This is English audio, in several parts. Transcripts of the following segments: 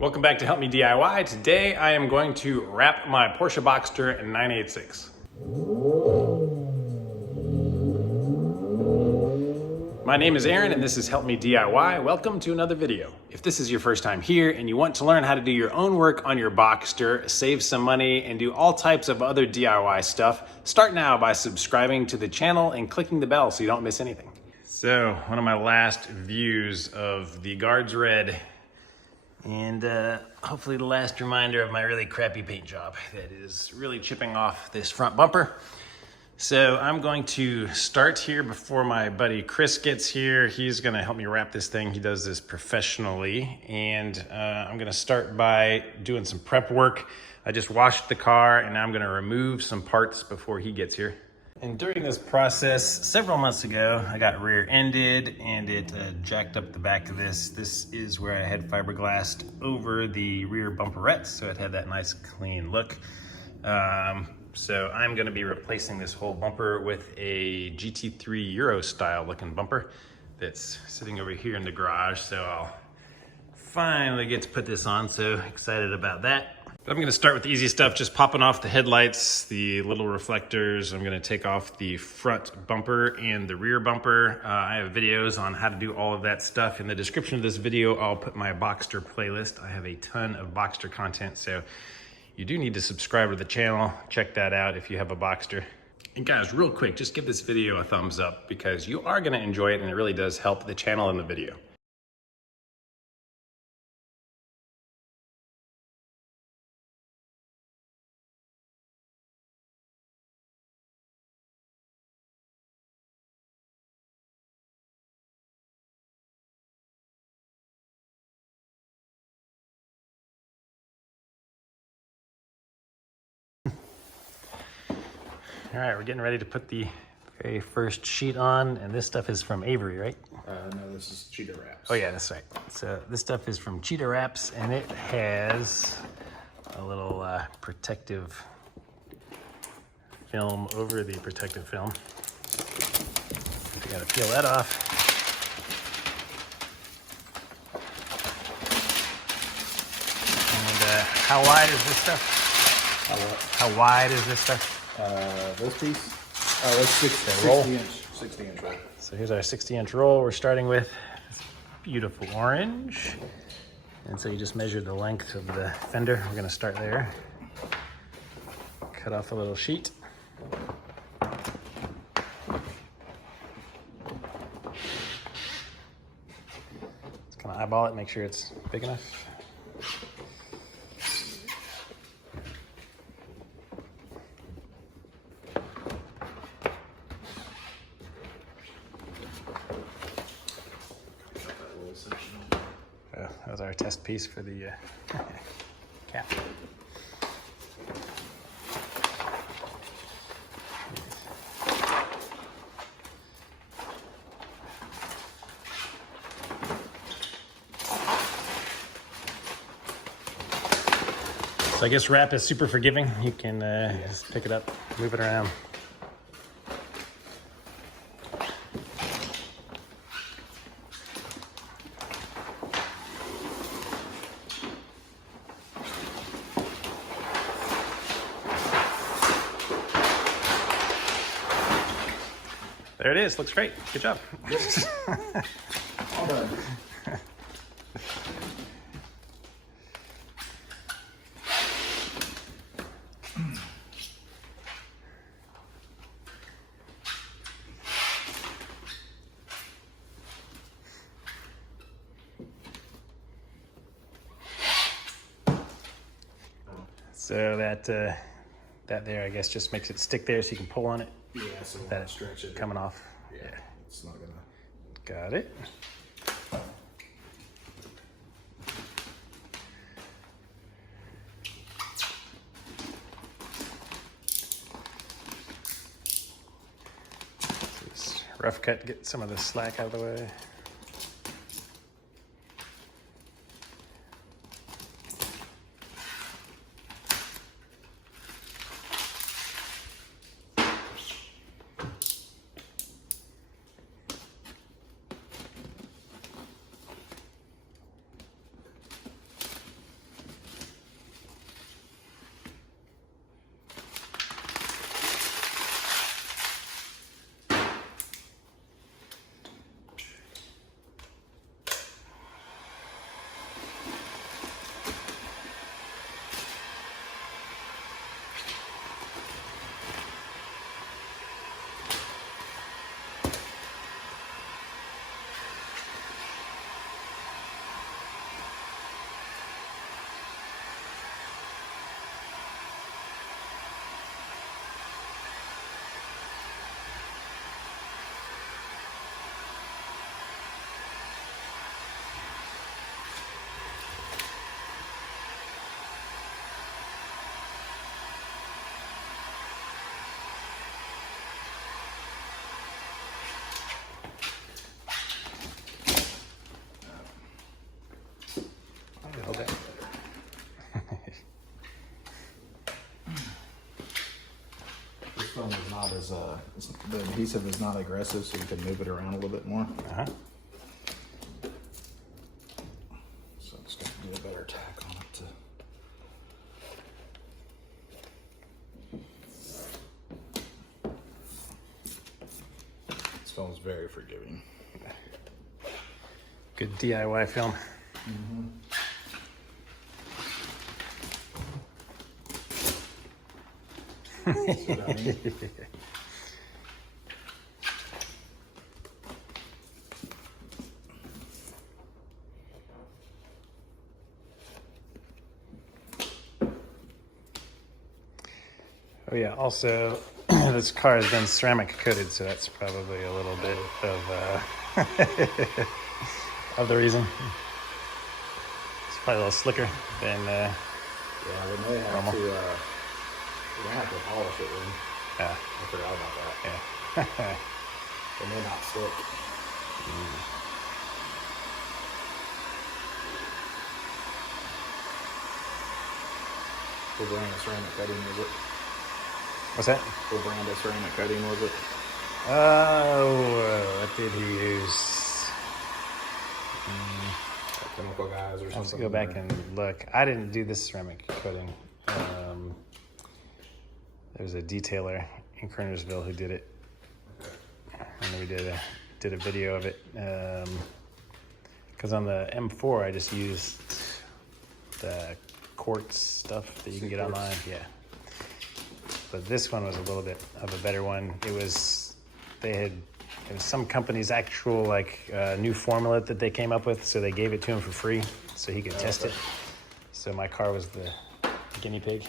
Welcome back to Help Me DIY. Today I am going to wrap my Porsche Boxster in 986. My name is Aaron and this is Help Me DIY. Welcome to another video. If this is your first time here and you want to learn how to do your own work on your Boxster, save some money, and do all types of other DIY stuff, start now by subscribing to the channel and clicking the bell so you don't miss anything. So, one of my last views of the guards red, and hopefully the last reminder of my really crappy paint job that is really chipping off this front bumper. So I'm going to start here before my buddy Chris gets here. He's gonna help me wrap this thing. He does this professionally. And I'm gonna start by doing some prep work. I just washed the car and now I'm gonna remove some parts before he gets here. And during this process, several months ago, I got rear-ended and it jacked up the back of this. This is where I had fiberglassed over the rear bumperettes, so it had that nice clean look. So I'm gonna be replacing this whole bumper with a GT3 Euro style looking bumper that's sitting over here in the garage. So I'll finally get to put this on, so excited about that. But I'm gonna start with the easy stuff, just popping off the headlights, the little reflectors. I'm gonna take off the front bumper and the rear bumper. I have videos on how to do all of that stuff. In the description of this video, I'll put my Boxster playlist. I have a ton of Boxster content, so you do need to subscribe to the channel. Check that out if you have a Boxster. And guys, real quick, just give this video a thumbs up because you are gonna enjoy it and it really does help the channel and the video. All right, we're getting ready to put the very first sheet on, and this stuff is from Avery, right? No, this is Cheetah Wraps. Oh yeah, that's right. So this stuff is from Cheetah Wraps, and it has a little protective film over the protective film. You gotta peel that off. And how wide is this stuff? How wide is this stuff? This piece? Oh, that's 60 inch roll. So here's our 60-inch roll. We're starting with this beautiful orange. And so you just measure the length of the fender. We're gonna start there. Cut off a little sheet. Just kind of eyeball it, make sure it's big enough. That was our test piece for the cap. So I guess wrap is super forgiving. You can just pick it up, move it around. There it is, looks great. Good job. All done. So that there, I guess, just makes it stick there so you can pull on it. Yeah, so That stretch it. coming off. Yeah, it's not gonna. Got it. Just rough cut, get some of the slack out of the way. has the adhesive is not aggressive, so you can move it around a little bit more. Uh-huh. So I'm just going to do a better tack on it. This film is very forgiving. Good DIY film. Mm-hmm. See what I mean? Oh yeah, also this car has been ceramic coated, so that's probably a little bit of of the reason. It's probably a little slicker than Yeah, we may have normal. to. We may have to polish it then. Yeah. I forgot about that. Yeah. It may not stick. What brand of ceramic coating was it? What's that? What brand of ceramic coating was it? Oh, what did he use? Like chemical guys or something? I have to go back and look. I didn't do this ceramic coating. There's a detailer in Kernersville who did it, and we did a video of it. Because on the M4, I just used the quartz stuff that you can get online. Yeah. But this one was a little bit of a better one. It was some company's actual new formula that they came up with, so they gave it to him for free so he could test it. So my car was the guinea pig.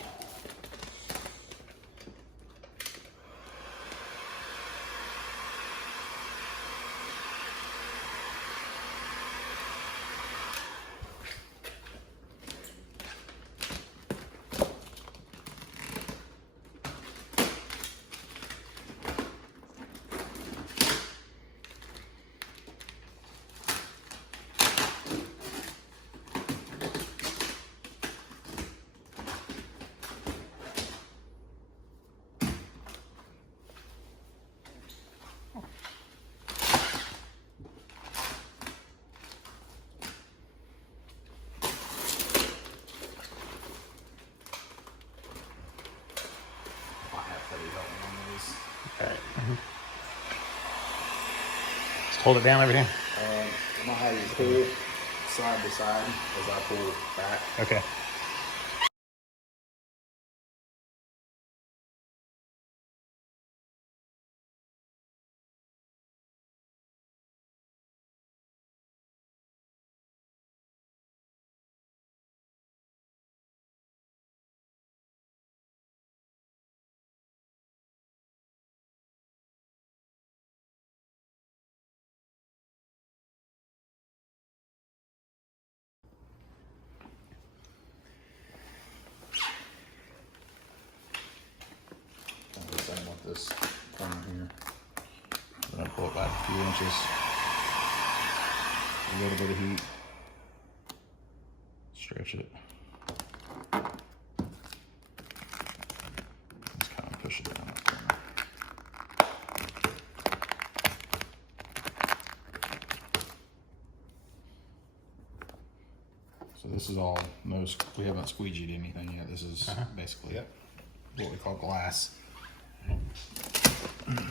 All right. Just hold it down over here. I'm gonna have you pull side to side as I pull back. Okay. Same with this corner here. I'm gonna pull it back a few inches. A little bit of heat. Stretch it. Just kind of push it down that corner. So this is all we haven't squeegeed anything yet. This is basically what we call glass.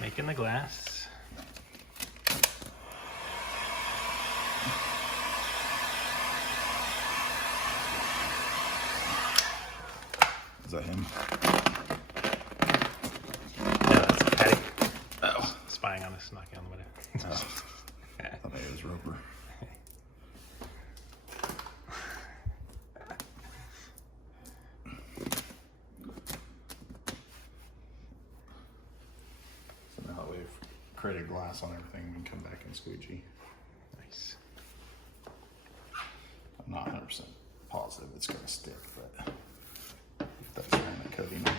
Making the glass. Is that him? Yeah, that's Patty. Oh, spying on us, knocking on the window. Oh. I thought it was Roper. So now that we've created glass on everything, we can come back and squeegee. Nice. I'm not 100% positive it's going to stick, but if that's ceramic coating on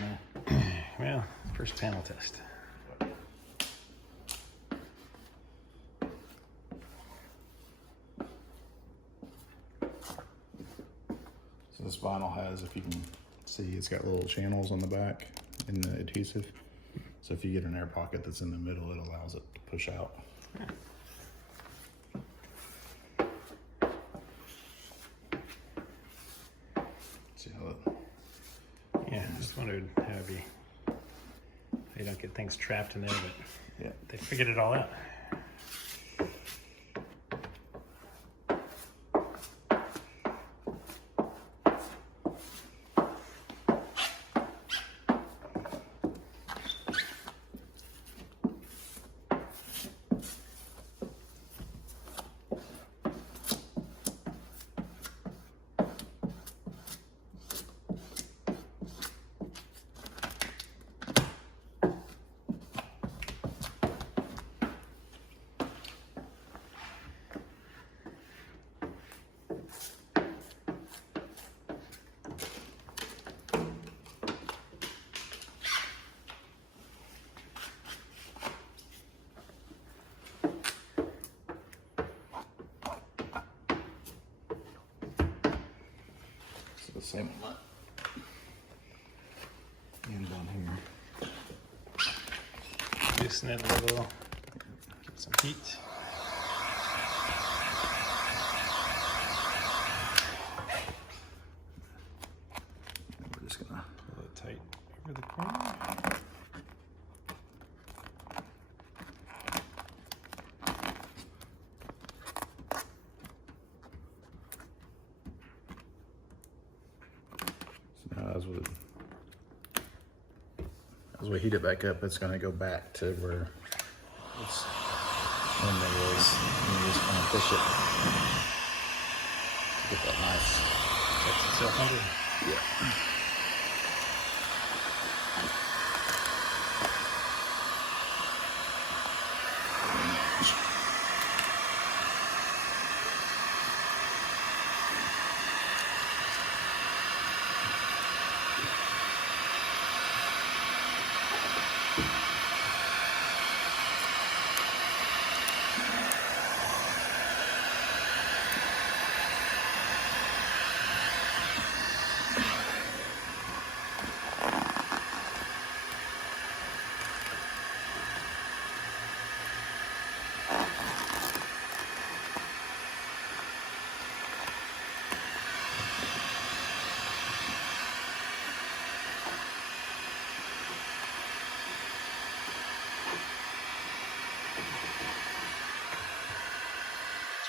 there. Well, first panel test. So this vinyl has, if you can see, it's got little channels on the back in the adhesive. So if you get an air pocket that's in the middle, it allows it to push out. See how it... Yeah, I just wondered how you don't get things trapped in there, but Yeah. they figured it all out. The same one. And down here. Loosen it a little, get some heat. And we're just gonna Pull it tight over the corner. as we heat it back up, it's going to go back to where it's when there is. And you just kind of push it to get that nice. That's itself under. Yeah.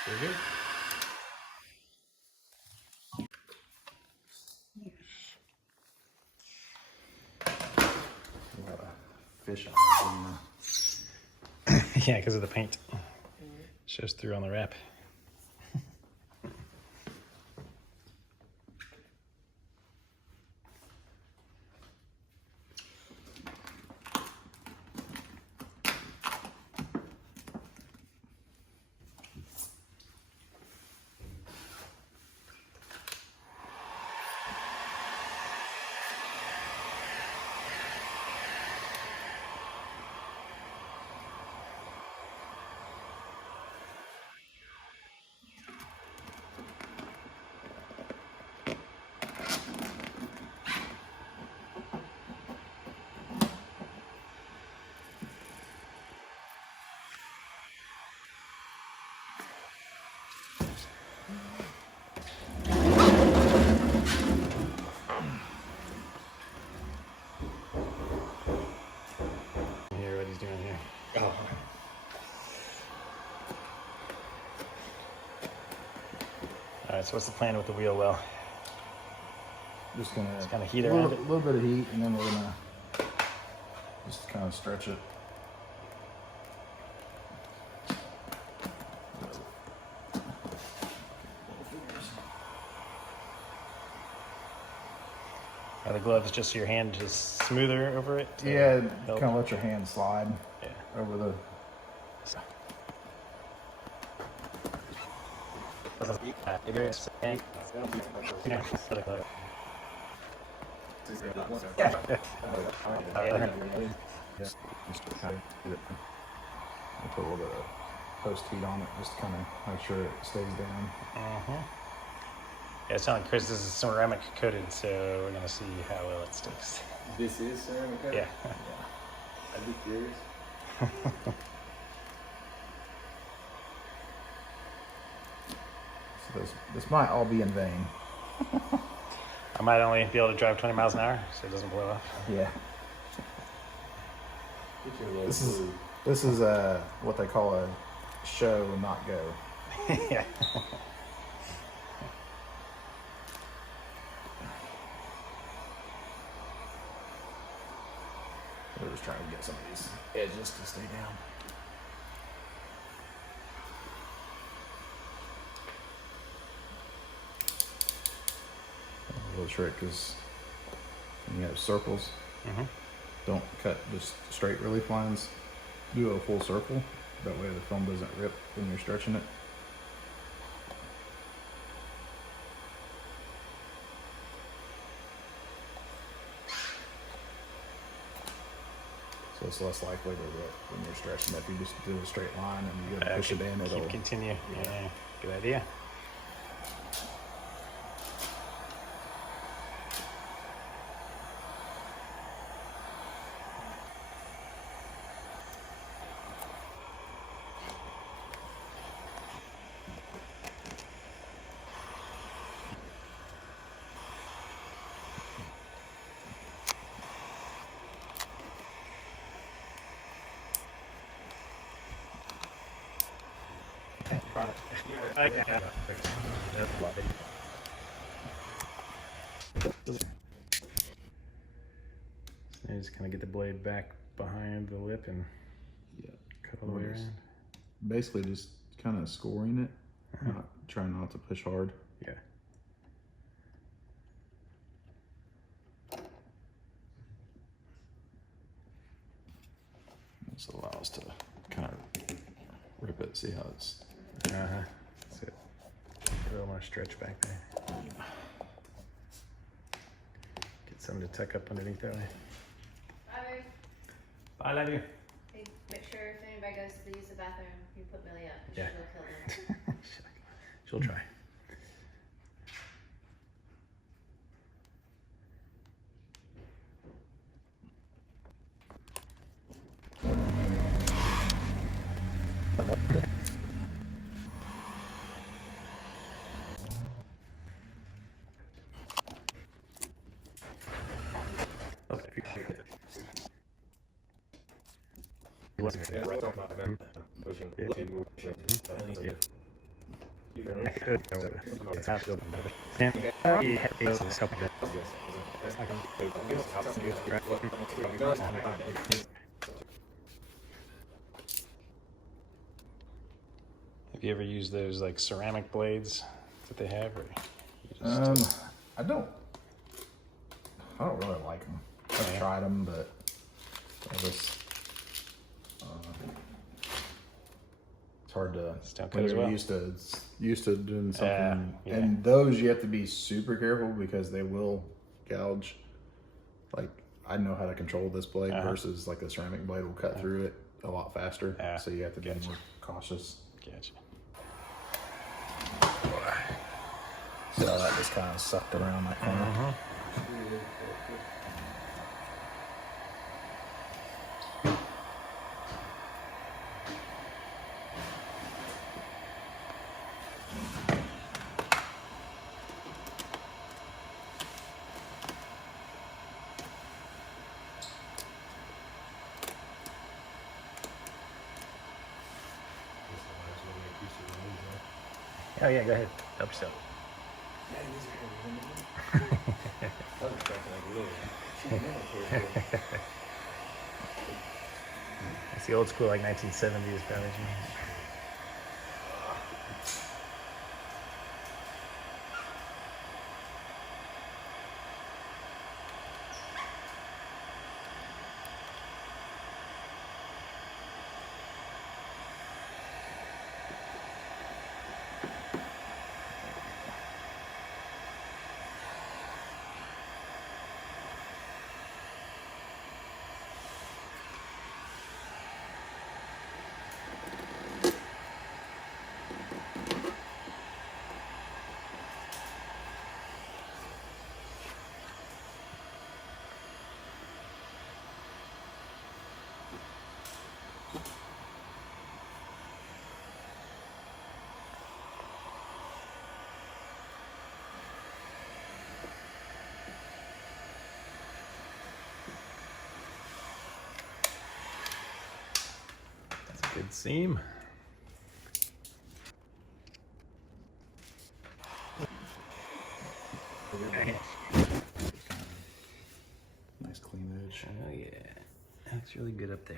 Very good. A lot of fish eyes in the... Yeah, because of the paint. Shows through on the wrap. Hear what he's doing here. Oh. All right, so what's the plan with the wheel well? Just gonna kind of heat a around little, it? little bit of heat, and then we're gonna just kind of stretch it. Are the gloves just your hand just smoother over it? to Yeah, help? kind of let your hand slide Yeah. over the. So. Just kind of get it. I'll put a little bit of post heat on it, just kind of make sure it stays down. Yeah, it's telling Chris this is ceramic coated, so we're gonna see how well it sticks. This is ceramic coated? Yeah. I'd be curious. So this might all be in vain. I might only be able to drive 20 miles an hour, so it doesn't blow up. Yeah. This is what they call a show, not go. Yeah. We're just trying to get some of these edges to stay down. A little trick is when you have circles, don't cut just straight relief lines. Do a full circle. That way the film doesn't rip when you're stretching it. So it's less likely to rip when you're stretching it. If you just do a straight line and you push it in, it'll continue. Yeah, good idea. So you just kind of get the blade back behind the lip and cut all the way around. Basically just kind of scoring it, trying not to push hard. Yeah. This allows to kind of rip it, see how it's... That's it. A little more stretch back there. Get something to tuck up underneath that way. Bye. Bye, love you. Hey, make sure if anybody goes to use the bathroom, you put Millie up. Yeah. She'll kill them. She'll try. Have you ever used those like ceramic blades that they have, or you just, I don't really like them. I've tried them, but I just it's hard to when you're used to doing something. And those you have to be super careful because they will gouge. Like I know how to control this blade versus like a ceramic blade will cut through it a lot faster. So you have to be more cautious. Gotcha. So that just kind of sucked around that corner. Oh yeah, go ahead. Help yourself. It's the old school, like 1970s, probably. Good seam. Nice clean edge. Oh yeah, that's really good up there.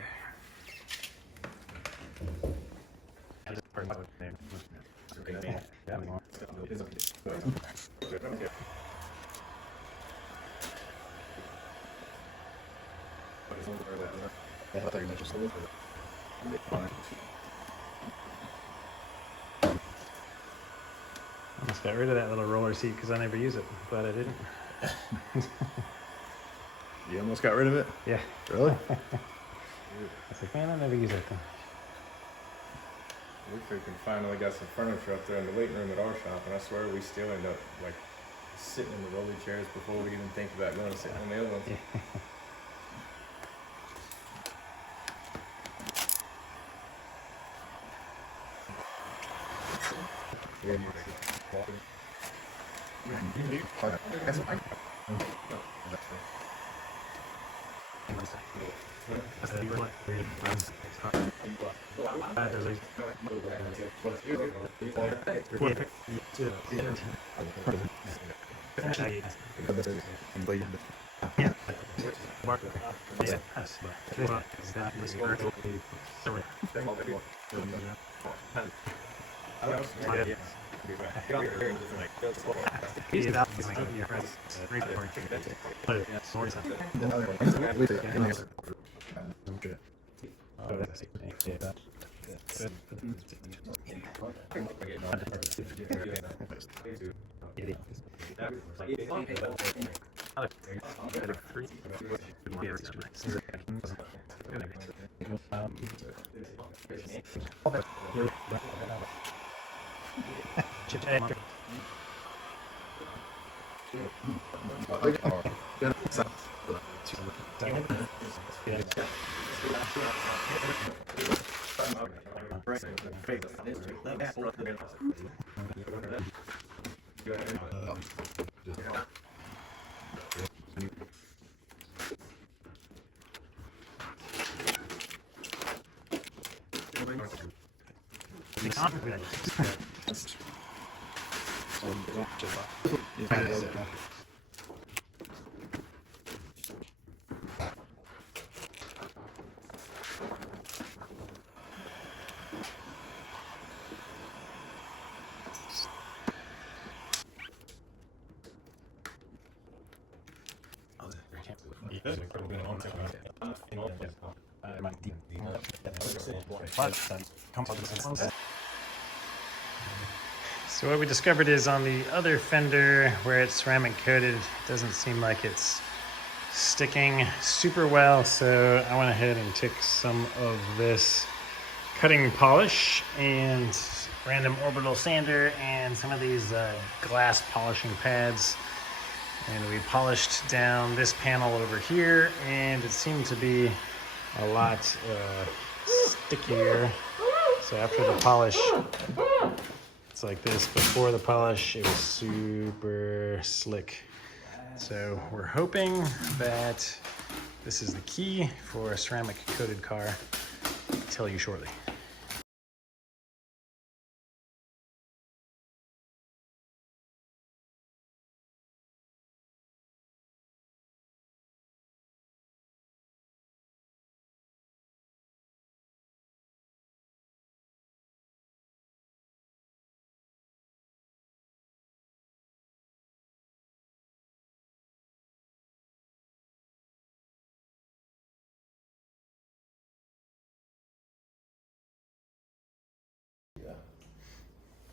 Almost got rid of that little roller seat because I never use it. Glad I didn't. You almost got rid of it? Yeah. Really? I was like, man, I never use that thing. We freaking finally got some furniture up there in the waiting room at our shop, and I swear we still end up like sitting in the rolly chairs before we even think about going to sit in the other ones. Yeah. So what we discovered is on the other fender where it's ceramic coated, it doesn't seem like it's sticking super well. So I went ahead and took some of this cutting polish and random orbital sander and some of these glass polishing pads. And we polished down this panel over here, and it seemed to be a lot stickier. So after the polish, it's like this. Before the polish, it was super slick. So we're hoping that this is the key for a ceramic coated car. I'll tell you shortly.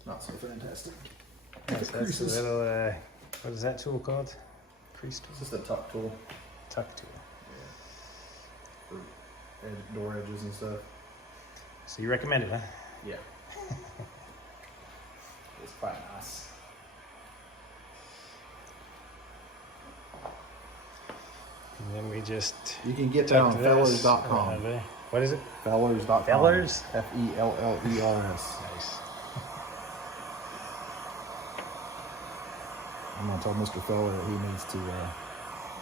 Not so fantastic. Yes, that's a little, what is that tool called? Crease tool? It's just a tuck tool. Tuck tool. For door edges and stuff. So you recommend it, huh? Yeah. It's quite nice. And then we just... You can get that on fellers.com. fellers.com. What is it? Fellers.com. Fellers? Fellers. Nice. I'm gonna tell Mr. Feller that he needs to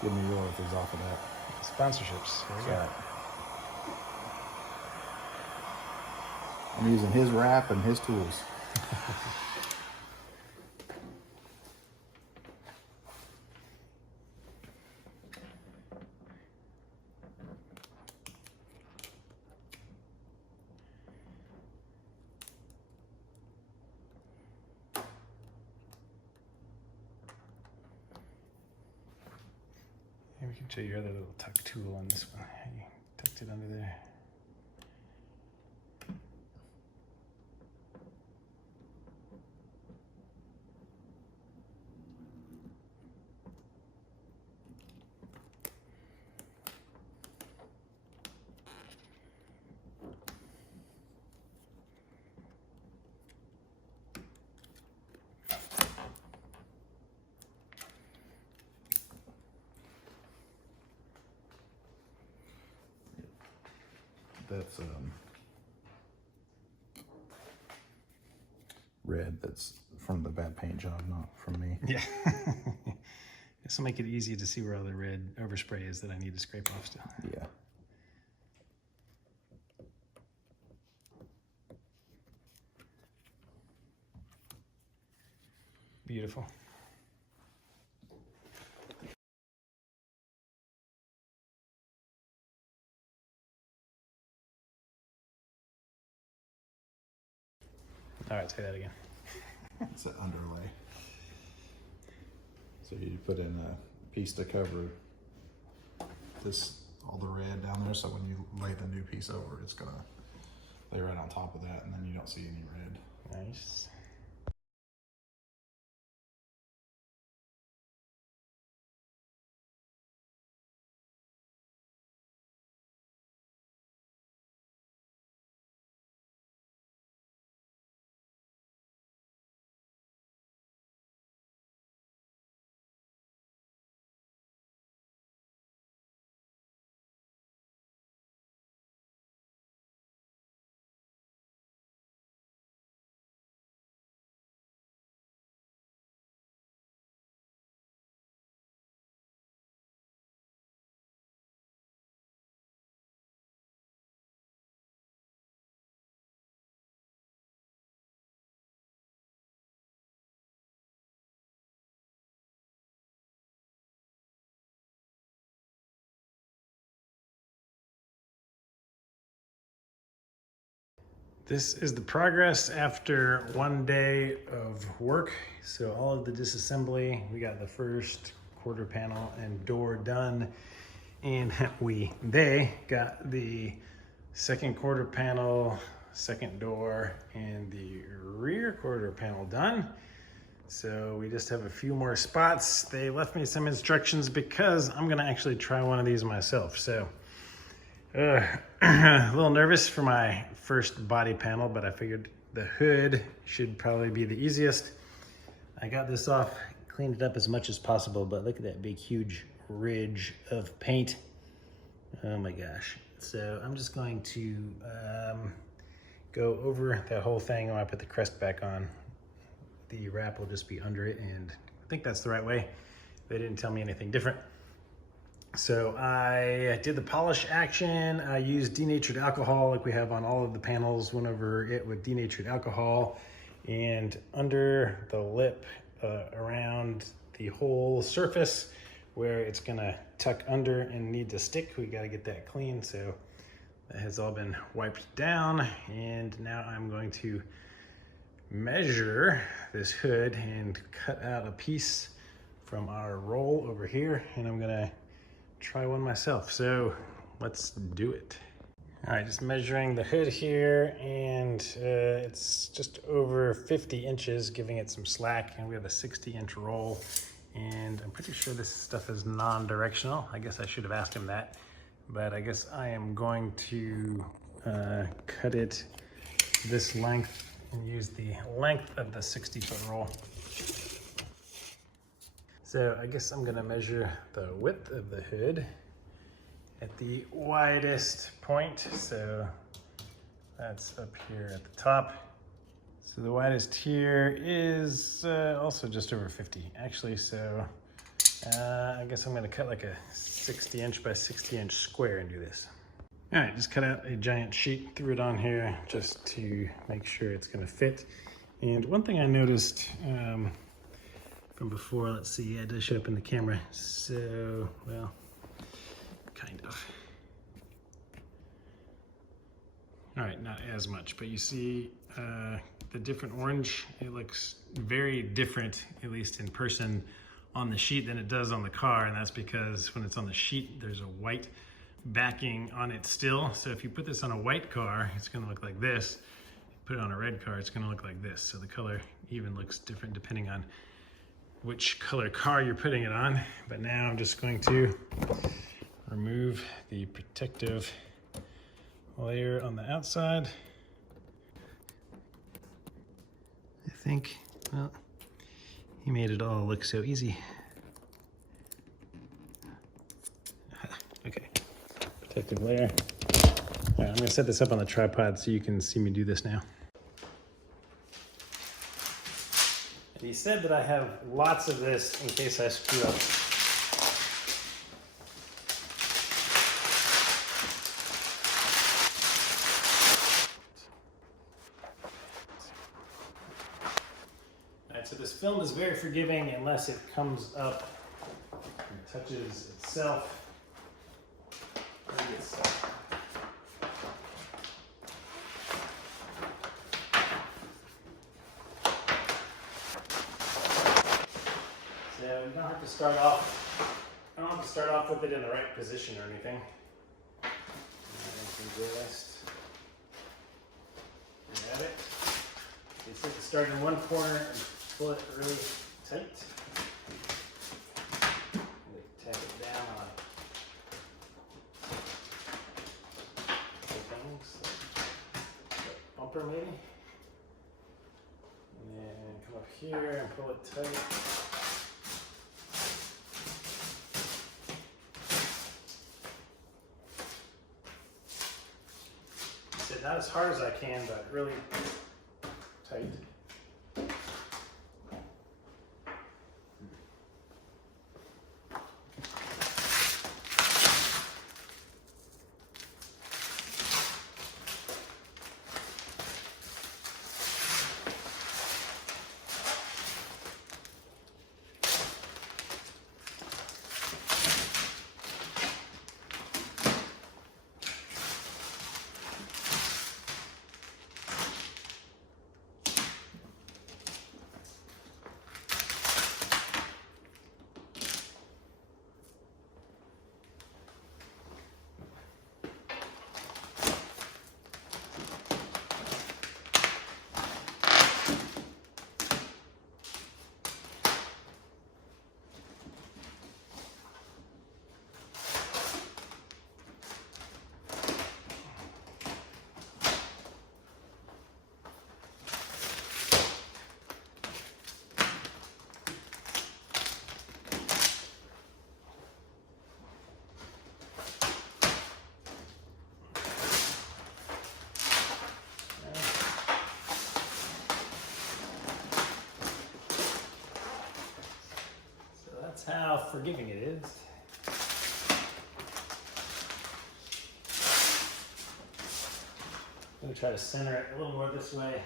give me royalties off of that. Sponsorships. There we go. I'm using his wrap and his tools. Maybe we can show your other little tuck tool on this one. How you tucked it under there. That's red. That's from the bad paint job, not from me. Yeah. This will make it easy to see where all the red overspray is that I need to scrape off still. Yeah. Beautiful. All right, say that again. It's an underlay. So you put in a piece to cover all the red down there. So when you lay the new piece over, it's gonna lay right on top of that, and then you don't see any red. Nice. This is the progress after 1 day of work. So all of the disassembly, we got the first quarter panel and door done, and they got the second quarter panel, second door, and the rear quarter panel done. So we just have a few more spots. They left me some instructions because I'm gonna actually try one of these myself. So a little nervous for my first body panel, but I figured the hood should probably be the easiest. I got this off, cleaned it up as much as possible, but look at that big, huge ridge of paint. Oh my gosh. So I'm just going to go over that whole thing when I put the crest back on. The wrap will just be under it, and I think that's the right way. They didn't tell me anything different. So I did the polish action. I used denatured alcohol like we have on all of the panels, went over it with denatured alcohol, and under the lip around the whole surface where it's gonna tuck under and need to stick, we gotta get that clean. So that has all been wiped down, and now I'm going to measure this hood and cut out a piece from our roll over here, and I'm gonna try one myself. So let's do it. All right, just measuring the hood here, and it's just over 50 inches, giving it some slack, and we have a 60-inch roll, and I'm pretty sure this stuff is non-directional. I guess I should have asked him that, but I guess I am going to cut it this length and use the length of the 60-foot roll. So I guess I'm gonna measure the width of the hood at the widest point. So that's up here at the top. So the widest here is also just over 50 actually. So I guess I'm gonna cut like a 60-inch by 60-inch square and do this. All right, just cut out a giant sheet, threw it on here just to make sure it's gonna fit. And one thing I noticed from before, let's see, it does show up in the camera. So, well, kind of. All right, not as much, but you see the different orange, it looks very different, at least in person, on the sheet than it does on the car. And that's because when it's on the sheet, there's a white backing on it still. So if you put this on a white car, it's gonna look like this. Put it on a red car, it's gonna look like this. So the color even looks different depending on which color car you're putting it on. But now I'm just going to remove the protective layer on the outside. I think, well, he made it all look so easy. Okay, protective layer. All right, I'm gonna set this up on the tripod so you can see me do this now. And he said that I have lots of this in case I screw up. All right, so this film is very forgiving unless it comes up and touches itself. So you don't have to start off. I don't have to start off with it in the right position or anything. I can just grab it. You just have to start in one corner and pull it really tight. Tap it down on bumper maybe, and then come up here and pull it tight. Sit not as hard as I can, but really tight. That's how forgiving it is. I'm going to try to center it a little more this way.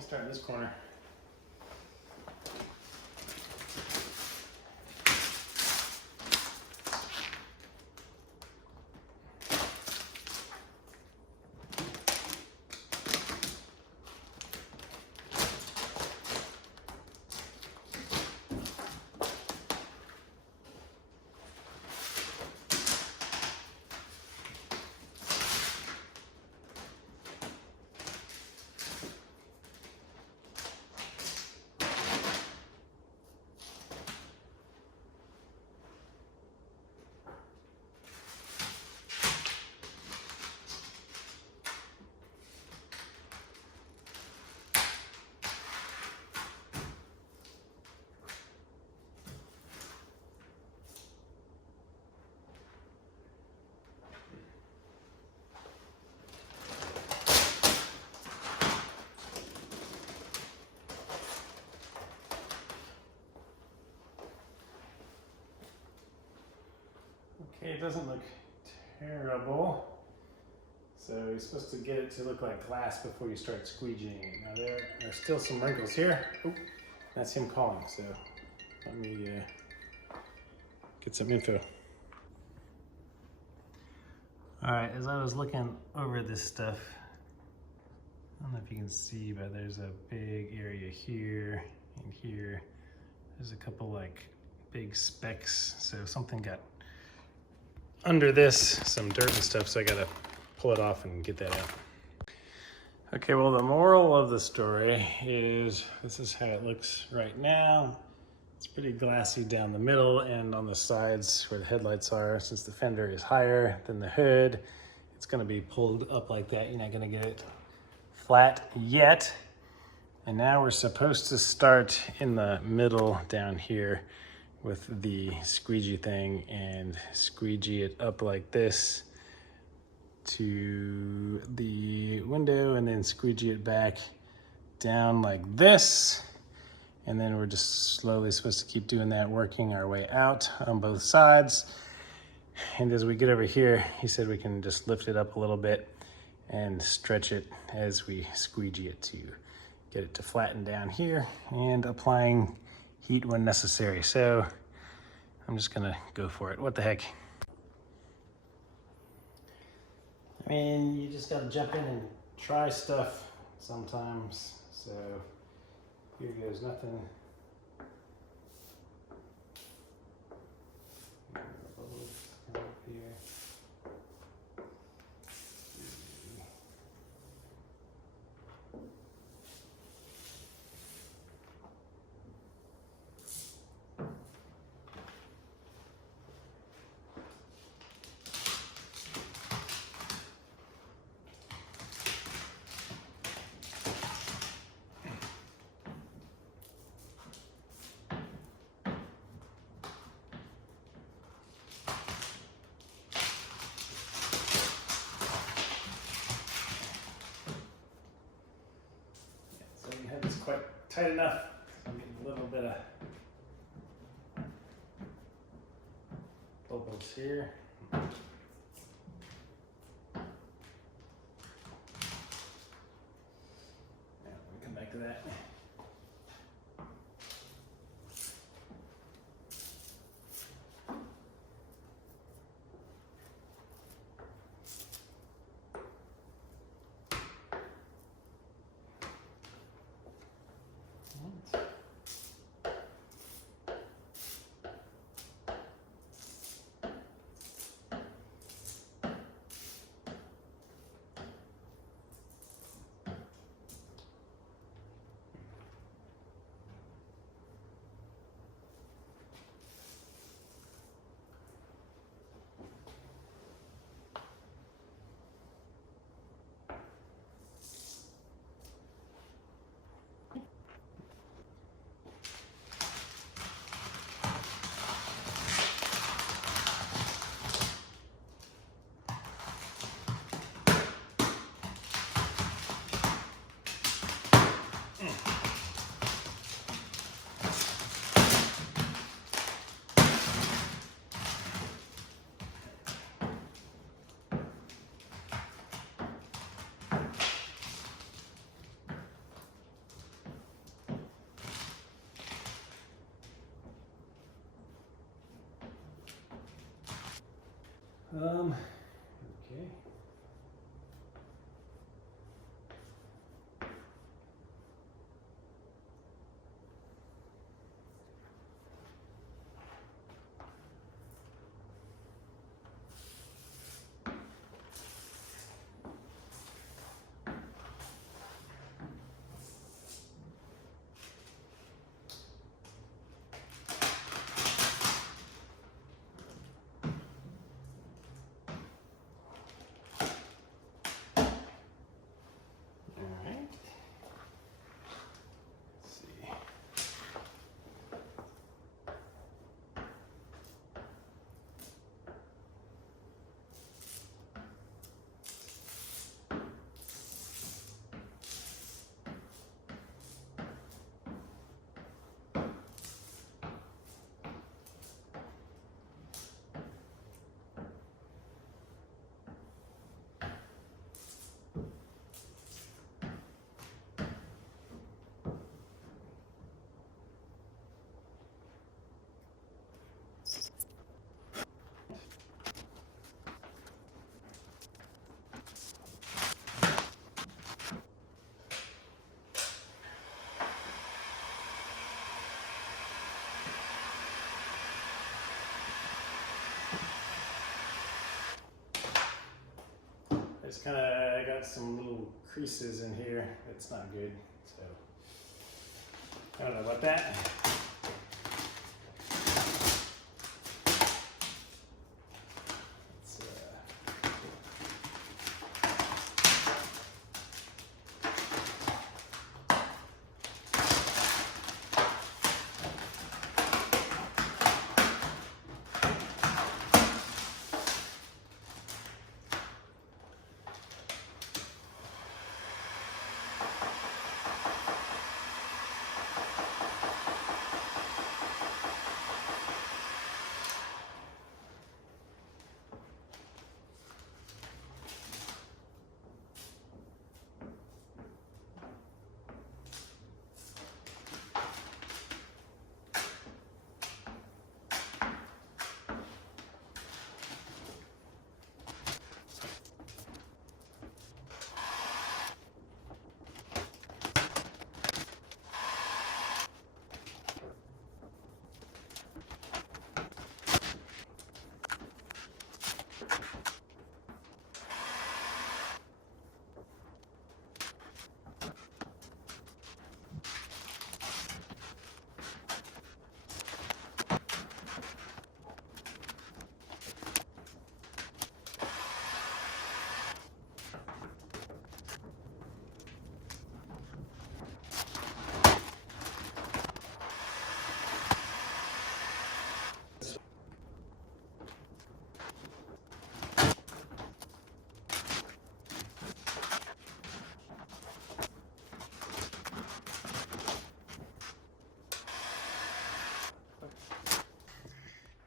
Start in this corner. Okay, it doesn't look terrible. So you're supposed to get it to look like glass before you start squeegeeing it. Now there are still some wrinkles here. Oh, that's him calling, so let me get some info. All right, as I was looking over this stuff, I don't know if you can see, but there's a big area here and here. There's a couple like big specks, so something got under this, some dirt and stuff, so I gotta pull it off and get that out. Okay, well, the moral of the story is this is how it looks right now. It's pretty glassy down the middle and on the sides where the headlights are. Since the fender is higher than the hood, it's gonna be pulled up like that. You're not gonna get it flat yet. And now we're supposed to start in the middle down here with the squeegee thing and squeegee it up like this to the window and then squeegee it back down like this. And then we're just slowly supposed to keep doing that, working our way out on both sides. And as we get over here, he said we can just lift it up a little bit and stretch it as we squeegee it to get it to flatten down here, and applying heat when necessary. So I'm just gonna go for it. What the heck? I mean, you just gotta jump in and try stuff sometimes. So here goes nothing. It's quite tight enough. I'm getting a little bit of bubbles here. Yeah, we'll come back to that. Okay. it's kind of got some little creases in here. It's not good, so I don't know about that.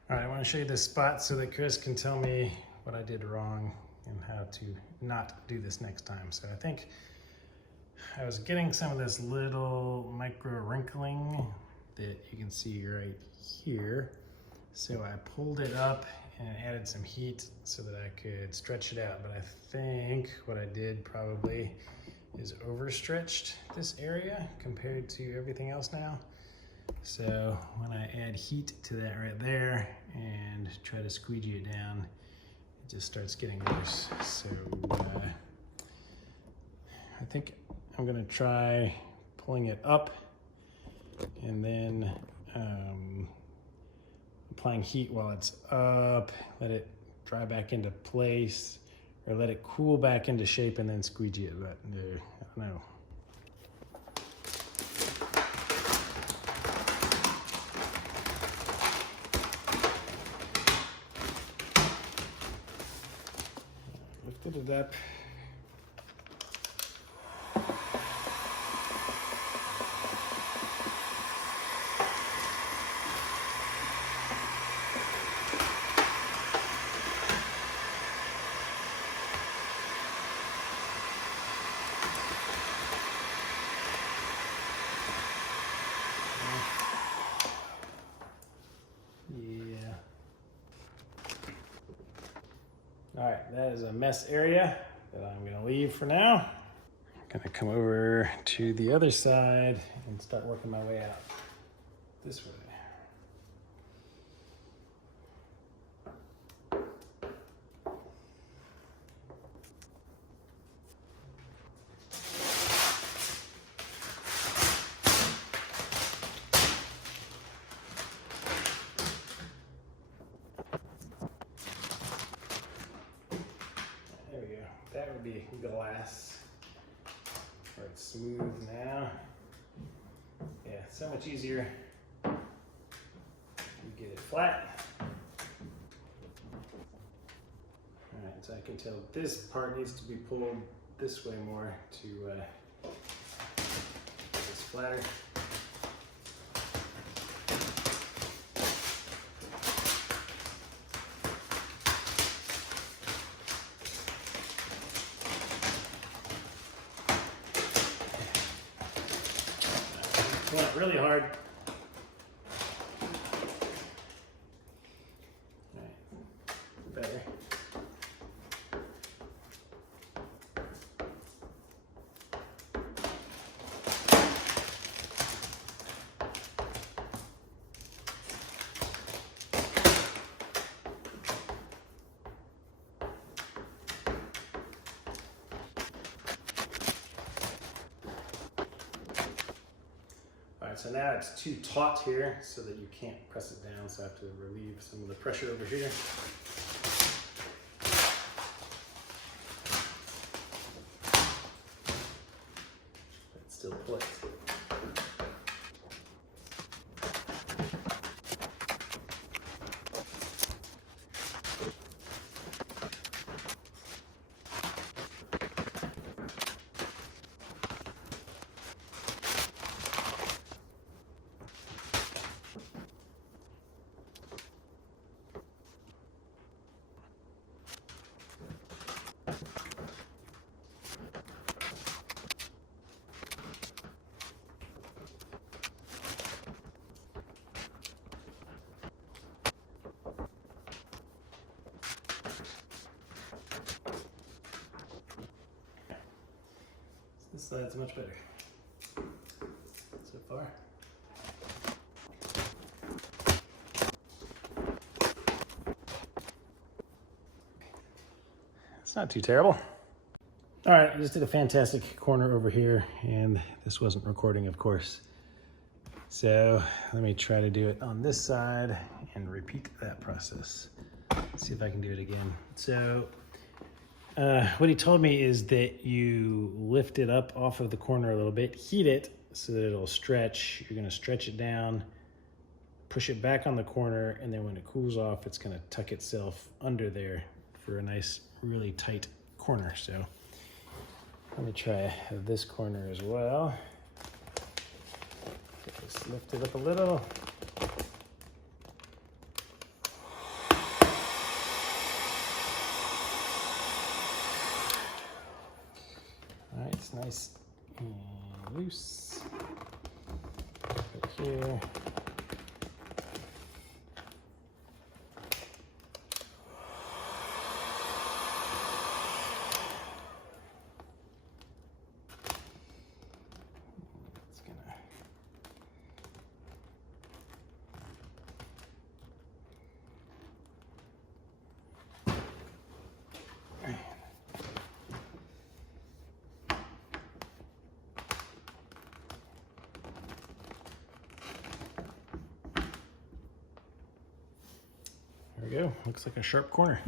All right, I want to show you this spot so that Chris can tell me what I did wrong and how to not do this next time. So I think I was getting some of this little micro wrinkling that you can see right here. So I pulled it up and added some heat so that I could stretch it out. But I think what I did probably is overstretched this area compared to everything else now. So when I add heat to that right there and try to squeegee it down, it just starts getting worse. So I think I'm gonna try pulling it up and then applying heat while it's up, let it dry back into place, or let it cool back into shape and then squeegee it, but I don't know. Lifted it up. All right, that is a mess area that I'm gonna leave for now. I'm gonna come over to the other side and start working my way out this way. That would be glass, where it's smooth now. Yeah, so much easier to get it flat. All right, so I can tell this part needs to be pulled this way more to get this flatter. Pull it really hard. All right, better. so now it's too taut here so that you can't press it down, so I have to relieve some of the pressure over here. But still plate. This side's much better so far. It's not too terrible. All right, I just did a fantastic corner over here, and this wasn't recording, of course. So let me try to do it on this side and repeat that process. Let's see if I can do it again. So what he told me is that you lift it up off of the corner a little bit, heat it so that it'll stretch. You're gonna stretch it down, push it back on the corner, and then when it cools off, it's gonna tuck itself under there for a nice, really tight corner. So let me try this corner as well. Just lift it up a little. All right, it's nice and loose. Right here. There we go, looks like a sharp corner.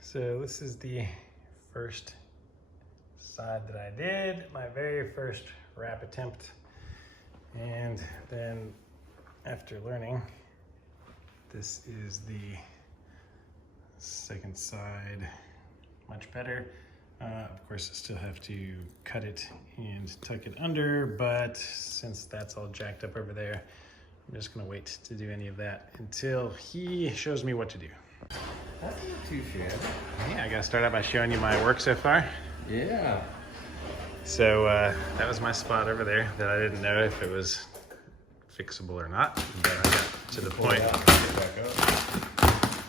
So this is the first side that I did, my very first wrap attempt. And then after learning, this is the second side, much better. Of course, I still have to cut it and tuck it under, but since that's all jacked up over there, I'm just gonna wait to do any of that until he shows me what to do. That's not too shabby. Yeah, I gotta start out by showing you my work so far. Yeah. So that was my spot over there that I didn't know if it was fixable or not, but I got to the point.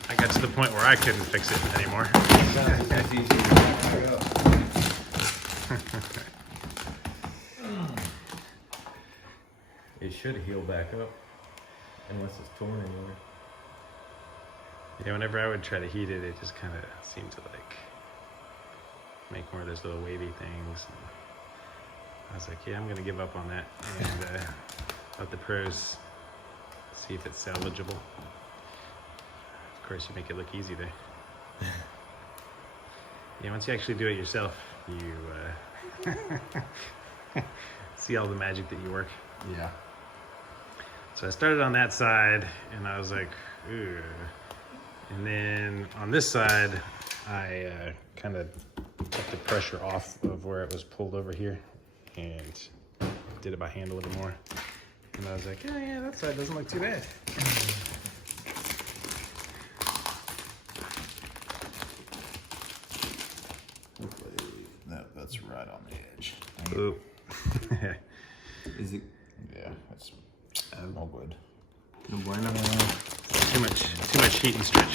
I got to the point where I couldn't fix it anymore. That's easy to back up. It should heal back up, unless it's torn anywhere. Yeah, whenever I would try to heat it, it just kind of seemed to like make more of those little wavy things. And I was like, yeah, I'm gonna give up on that and let the pros see if it's salvageable. Of course, you make it look easy there. Yeah, once you actually do it yourself, you see all the magic that you work. Yeah. So I started on that side, and I was like, ooh. And then on this side, I kind of took the pressure off of where it was pulled over here and did it by hand a little more. And I was like, oh yeah, that side doesn't look too bad. That's right on the edge. Ooh. Is it? Yeah, that's all good. No bueno. Too much heat and stretch.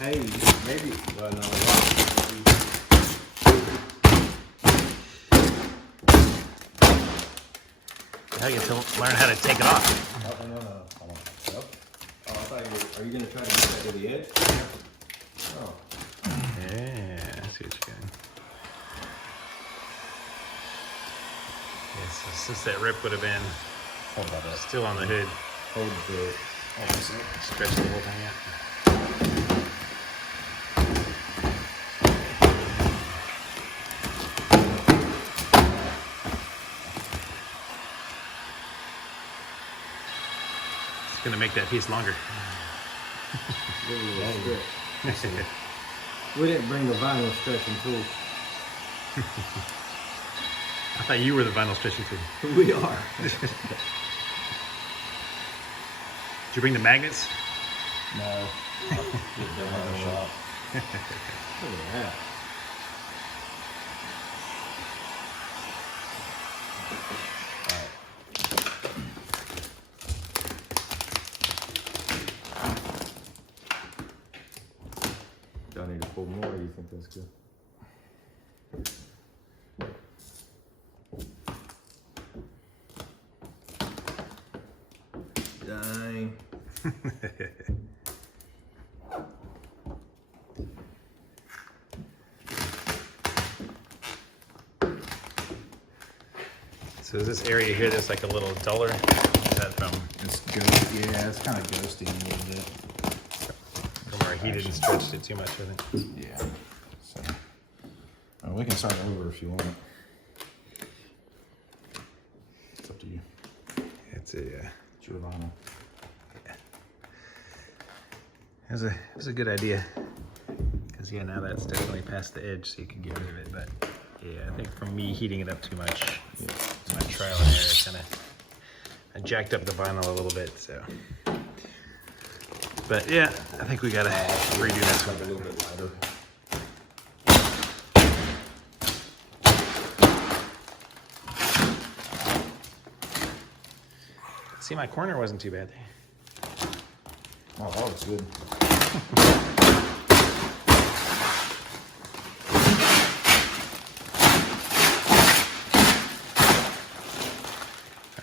Hey, maybe. Well, no. Now you get to learn how to take it off. Oh, no. Yep. Oh, I thought you were. Are you gonna try to get that to the edge? Oh. Yeah, I see what you're doing. Yeah, so Since that rip would have been still on the hood. Hold the. Stretch the whole thing out. It's gonna make that piece longer. We didn't bring the vinyl stretching tool. I thought you were the vinyl stretching tool. We are. Did you bring the magnets? No. Look at that. Do I need to pull more, or you think that's good? Dang. So is this area here that's like a little duller? Is that from Yeah, it's kind of ghosting a little bit. from where he didn't stretch it too much, I think? Yeah. So, we can start over if you want. It's up to you. It's a It's your vinyl. it was a good idea. Because yeah, now that's definitely past the edge, so you can get rid of it. But yeah, I think from me heating it up too much, it's my trial and error, I jacked up the vinyl a little bit. So, but yeah, I think we gotta redo this one A little bit lighter. See, my corner wasn't too bad. Oh, that was good.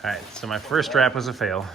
All right, so my first wrap was a fail.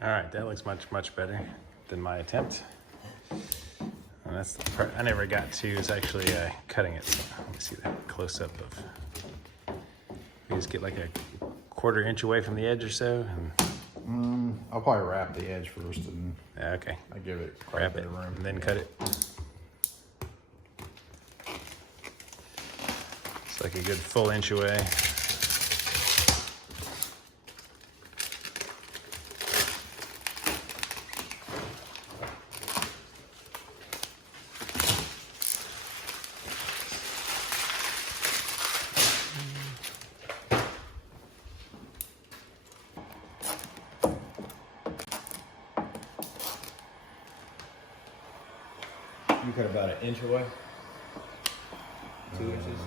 All right, that looks much better than my attempt. And that's the part I never got to, is actually cutting it. So let me see that close up of. You just get like a 1/4 inch away from the edge or so, and I'll probably wrap the edge first, and okay, I give it quite a wrap bit it of room, and then cut it. It's like a good full inch away. You cut about 1 inch away? 2 inches?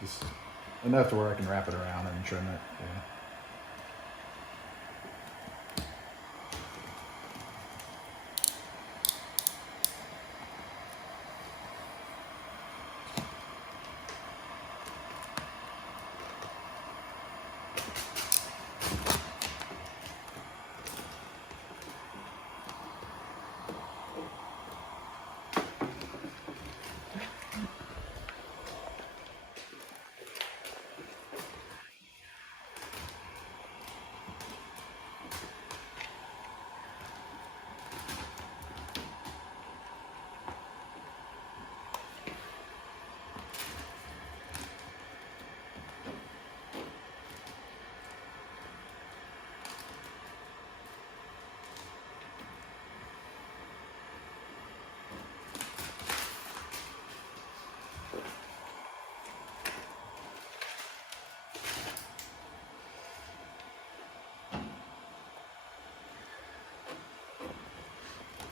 just enough to where I can wrap it around and trim it. Yeah.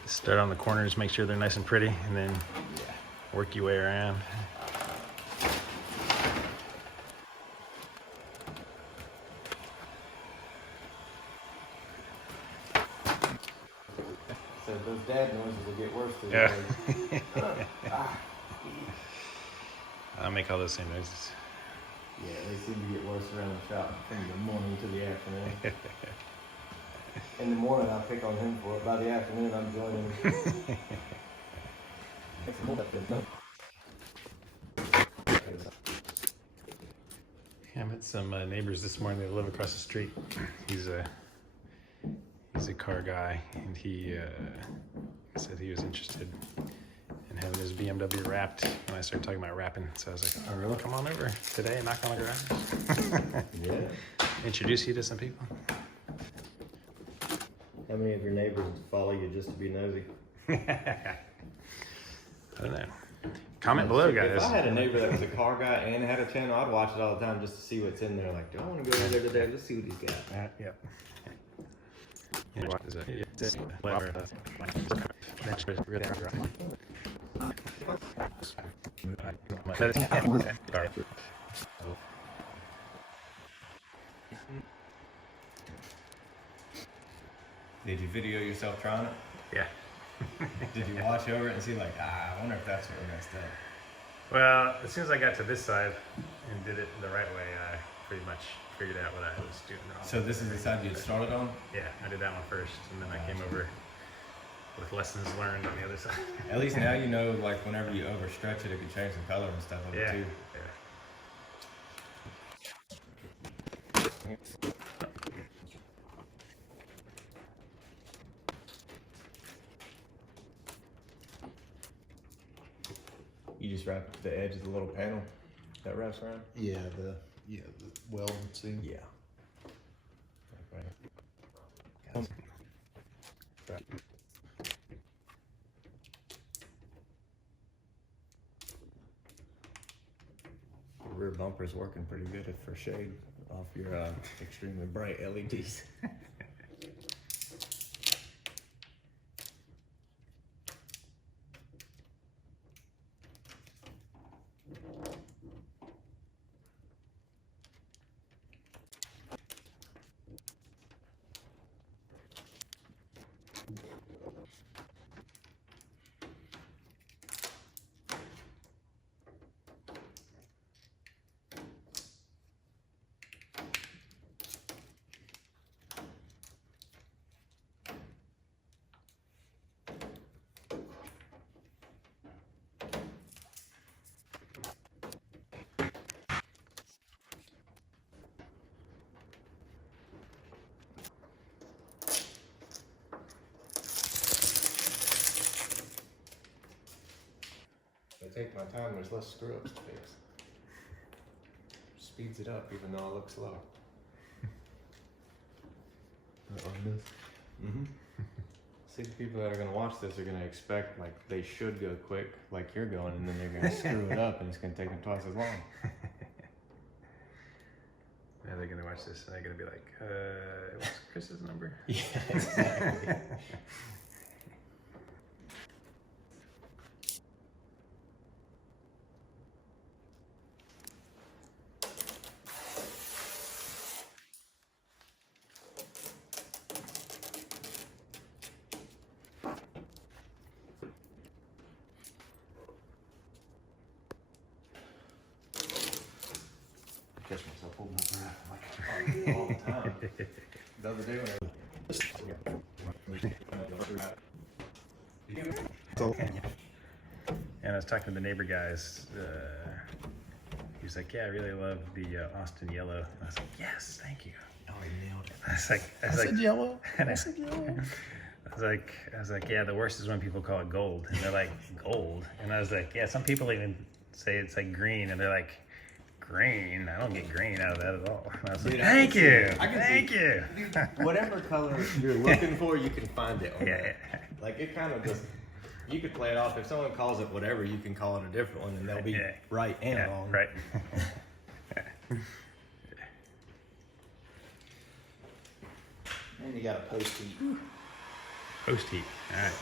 Start on the corners, make sure they're nice and pretty, and then work your way around. So those dad noises will get worse through Yeah. the day. I'll make all those same noises. Yeah, they seem to get worse around the shop from the morning to the afternoon. In the morning, I pick on him for it. By the afternoon, I'm joining him. Yeah, I met some neighbors this morning that live across the street. He's a car guy, and he said he was interested in having his BMW wrapped. And I started talking about wrapping, so I was like, "Oh, really? Come on over today and knock on the garage." Yeah. Introduce you to some people. How many of your neighbors follow you just to be nosy? I don't know. Comment below, guys. If I had a neighbor that was a car guy and had a channel, I'd watch it all the time just to see what's in there. Like, do I want to go over there today? Let's see what he's got. Yep. Did you video yourself trying it? Yeah. Did you watch over it and see like, I wonder if that's what we messed up? Well, as soon as I got to this side and did it the right way, I pretty much figured out what I was doing wrong. So this is the side you had started on? Yeah, I did that one first, and then I came over with lessons learned on the other side. At least now you know, like, whenever you overstretch it, it can change the color and stuff of it too. You just wrap the edge of the little panel that wraps around? Yeah, the weld seam. Yeah. The rear bumper's working pretty good for shade off your extremely bright LEDs. I take my time, there's less screw ups to fix. Speeds it up even though I look slow. Mm-hmm. See, the people that are gonna watch this are gonna expect like they should go quick, like you're going, and then they're gonna screw it up and it's gonna take them twice as long. Now they're gonna watch this and they're gonna be like, what's Chris's number? Yeah, exactly. Catch myself holding my breath. All the time. The other day And I was talking to the neighbor guys. He was like, "Yeah, I really love the Austin yellow." And I was like, "Yes, thank you." Oh, he nailed it. I said yellow. I said yellow. I was like, yeah, the worst is when people call it gold, and they're like, gold, and I was like, yeah, some people even say it's like green, and they're like, green? I don't get green out of that at all. And I was like, Dude, thank you. Dude, whatever color you're looking for, you can find it on Yeah. Like, it kind of just, you could play it off. If someone calls it whatever, you can call it a different one, and they'll be right and wrong. Right. And you got a post heat. Post heat. All right.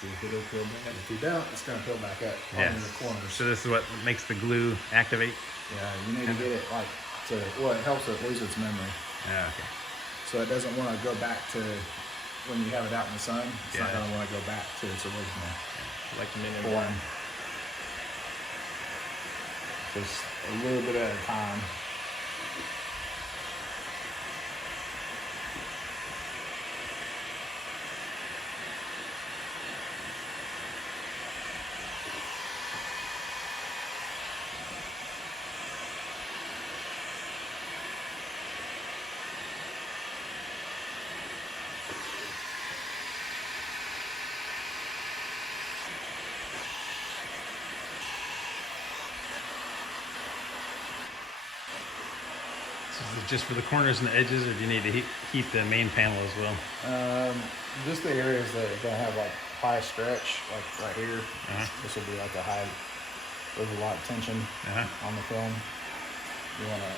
See if it'll peel back. If you don't, it's going to peel back up on the corners. So this is what makes the glue activate? Yeah, you need to get it like to, well, it helps it lose its memory. Yeah, okay. So it doesn't want to go back to when you have it out in the sun. It's not going to want to go back to its original Like form. Just a little bit at a time. Is it just for the corners and the edges, or do you need to heat the main panel as well? Just the areas that are going to have like high stretch, like right here. This will be like a high, there's a lot of tension on the film. You want to,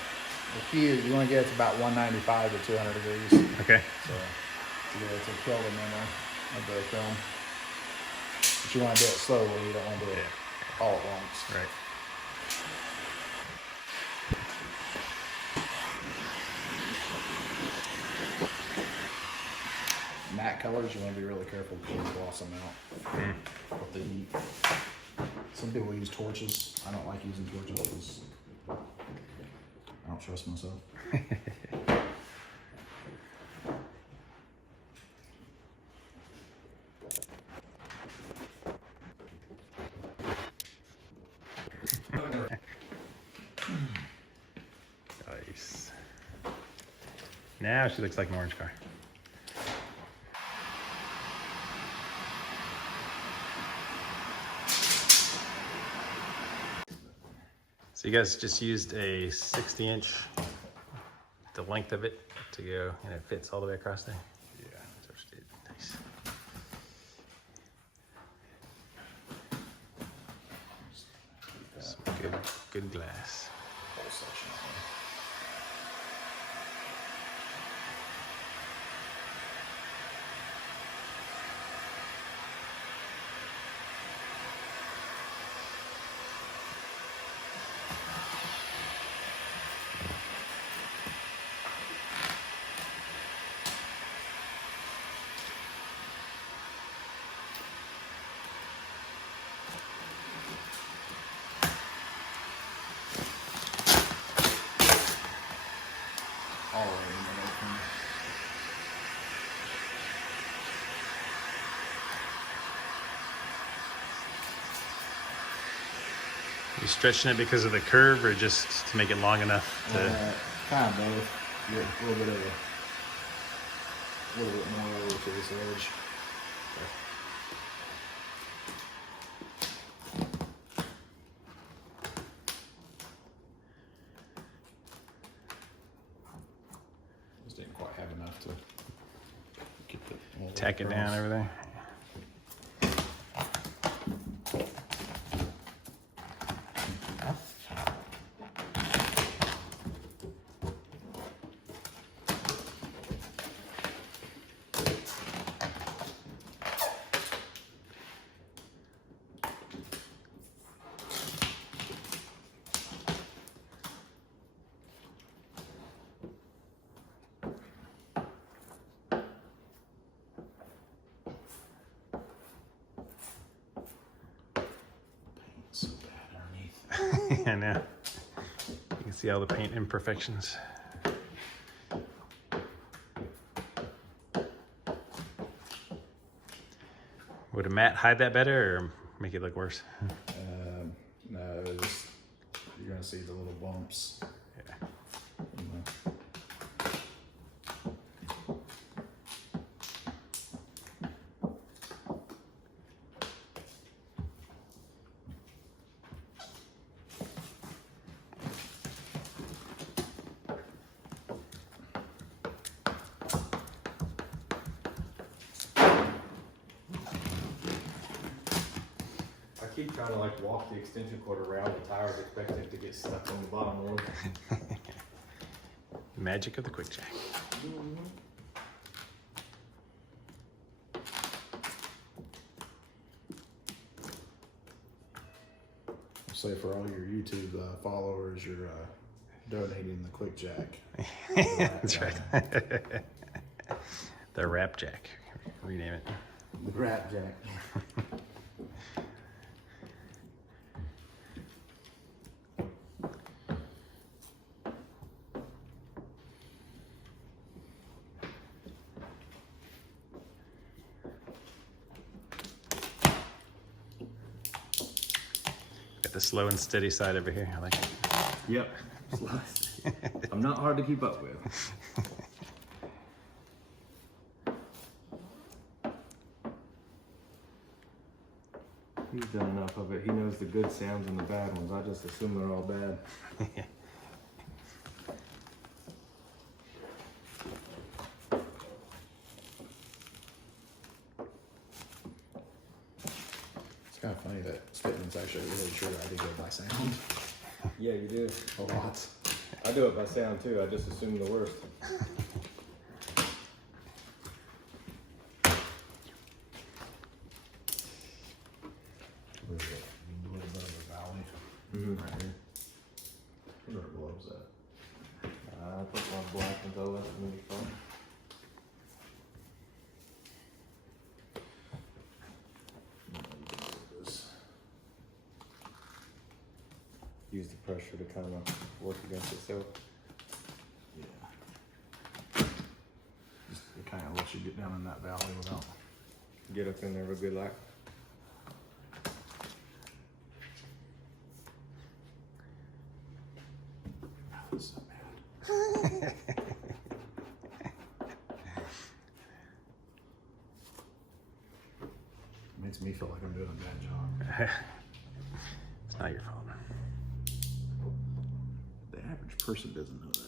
the key is you want to get it to about 195 to 200 degrees. Okay. So to get it to kill the memory of the film. But you want to do it slowly, you don't want to do it all at once. Right. Matte colors, you want to be really careful because you gloss them out with the heat. Some people use torches. I don't like using torches because I don't trust myself. Nice. Now she looks like an orange car. So you guys just used a 60-inch, the length of it to go, and it fits all the way across there? Yeah. That's what you did. Nice. Some good glass. Whole section. All right, and then open. You stretching it because of the curve, or just to make it long enough to? Kind of both. Get a little bit more over to this edge. Just didn't quite have enough to get the Tack it down over there. So bad underneath. I know. You can see all the paint imperfections. Would a matte hide that better or make it look worse? No, just, you're gonna see the little bumps. Yeah. I keep trying to like walk the extension cord around the tires, expecting it to get stuck on the bottom one. Magic of the quick jack. say for all your YouTube followers, you're donating the Quick Jack. That's right. The Rap Jack. Rename it. The Rap Jack. Got the slow and steady side over here. I like it. Yep. I'm not hard to keep up with. He's done enough of it. He knows the good sounds and the bad ones. I just assume they're all bad. It's kind of funny that statement's actually really true. I do go by sound Yeah, you do. a lot. I do it by sound too. I just assume the worst. Where's it? A little bit of a valley. Right here. Where are gloves at? I put my black and go up in the front. Use the pressure to kind of work against itself. Yeah. Just, it kind of lets you get down in that valley without. Get up in there with a good light. Oh, this is so bad. Makes me feel like I'm doing a bad job. It's not your fault. The average person doesn't know that.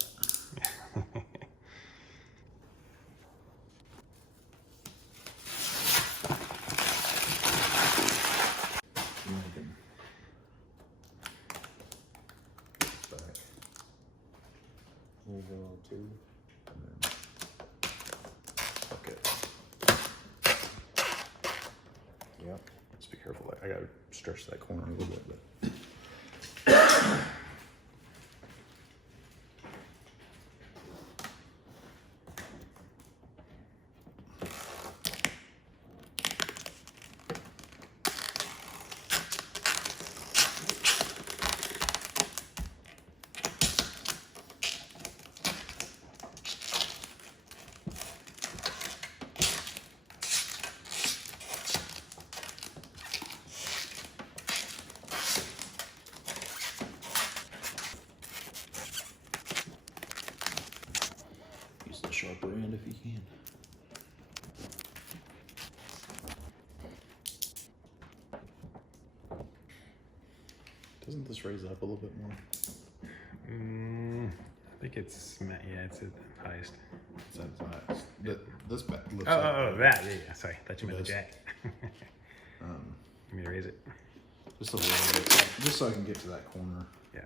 Here's a little tube. Okay. Yep. Just be careful. I gotta stretch that corner a little bit. But. Use the sharper end if you can. Doesn't this raise up a little bit more? I think it's, yeah, it's at the highest. That's nice. This back looks Oh, that, yeah. Sorry, thought you meant the It jack. You mean to raise it? just a little bit, just so I can get to that corner. Yeah.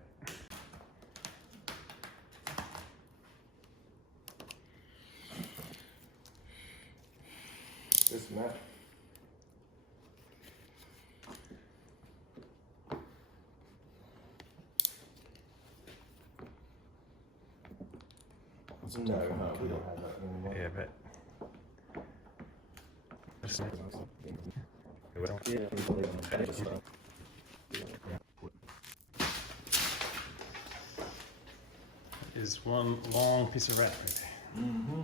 This mat. That's a No, tough one no, to we kill. don't have that anymore. Yeah, but. Is one long piece of rat right there. Mm-hmm.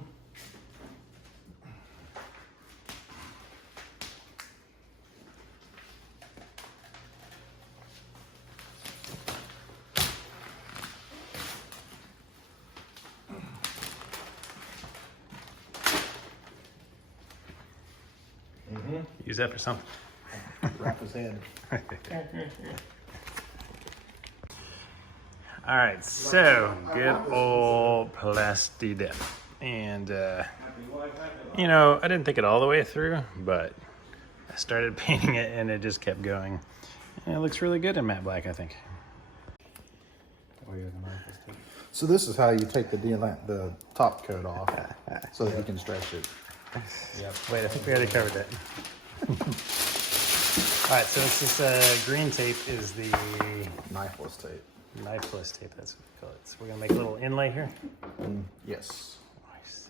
Use that for something. Wrap his head. All right, so good old Plasti Dip. And, you know, I didn't think it all the way through, but I started painting it and it just kept going. And it looks really good in matte black, I think. So this is how you take the top coat off so that you can stretch it. Yep. Wait, I think we already covered that. All right, so it's this green tape is the Knifeless tape. knifeless tape. That's what we call it. So we're gonna make a little inlay here. Yes. Nice.